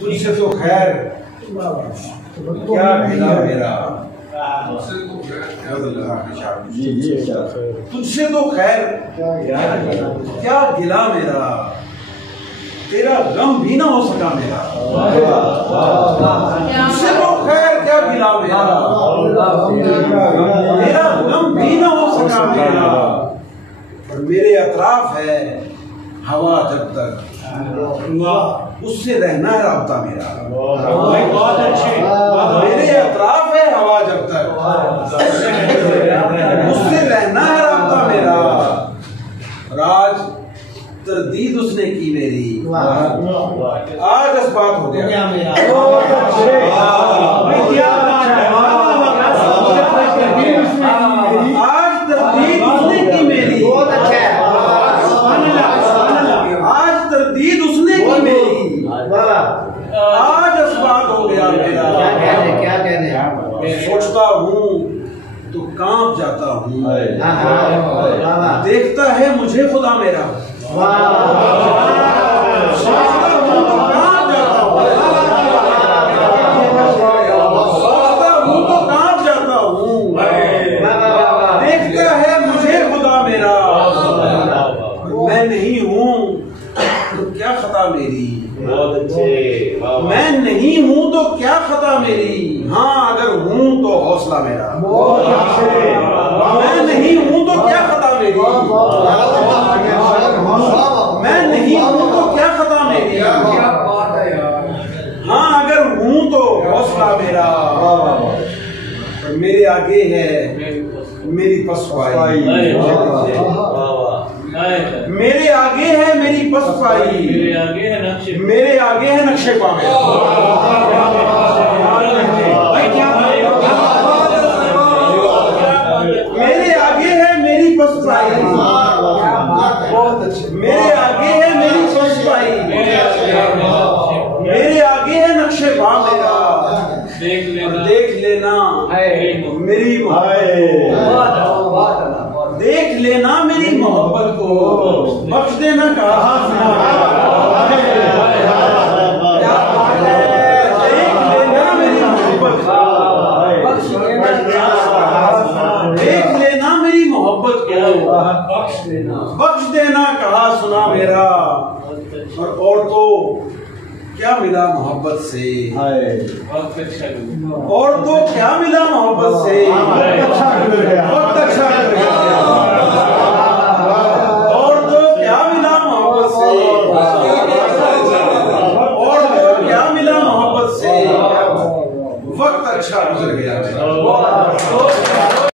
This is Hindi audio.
तुझसे तो खैर क्या गिला मेरा, तुझसे तो खैर क्या गिला मेरा, तेरा गम भी ना हो सका मेरा। तुझसे तो खैर क्या गिला मेरा, तेरा गम भी ना हो सका मेरा। और मेरे अतराफ है हवा जब तक, उससे रहना है राब्ता मेरा। बहुत अच्छी। मेरे अतराफ है हवा जब तक, उससे रहना है राब्ता मेरा। राज तरदीद उसने की मेरी, आज इस्बात हो गया। आज तरदीद उसने की मेरी, आज तरदीद उसने की मेरी, आज इस्बात हो गया मेरा। क्या कहने मैं सोचता हूँ तो कांप जाता हूँ, देखता है मुझे खुदा मेरा। सोचता हूँ तो कांप जाता हूँ, सोचता हूँ तो कांप जाता हूँ, देखता है मुझे खुदा मेरा। मैं नहीं हूँ तो क्या खता मेरी, मैं नहीं हूँ तो क्या खता मेरी। हाँ अगर हूँ तो हौसला मेरा, मैं नहीं हूँ तो क्या खता मेरी, मैं नहीं हूँ तो क्या खता मेरी। हाँ अगर हूँ तो हौसला मेरा। मेरे आगे है मेरी पसवाई, मेरे आगे है मेरी पसवाई, मेरे आगे है नक्शे पा मेरा। मेरे आगे है मेरी पसवाई, मेरे आगे है मेरी पसवाई, मेरे आगे है नक्शे पा मेरा। देख लेना मेरी देख लेना मेरी मोहब्बत को, बख्श देना कहा सुना। देख लेना मेरी मोहब्बत को, देख लेना मेरी मोहब्बत को, बख्श देना कहा सुना मेरा। और तो क्या मिला मोहब्बत से, और तो क्या मिला मोहब्बत से। बहुत अच्छा और तो क्या मिला मोहब्बत से, और तो क्या मिला मोहब्बत से। वक्त अच्छा गुजर गया।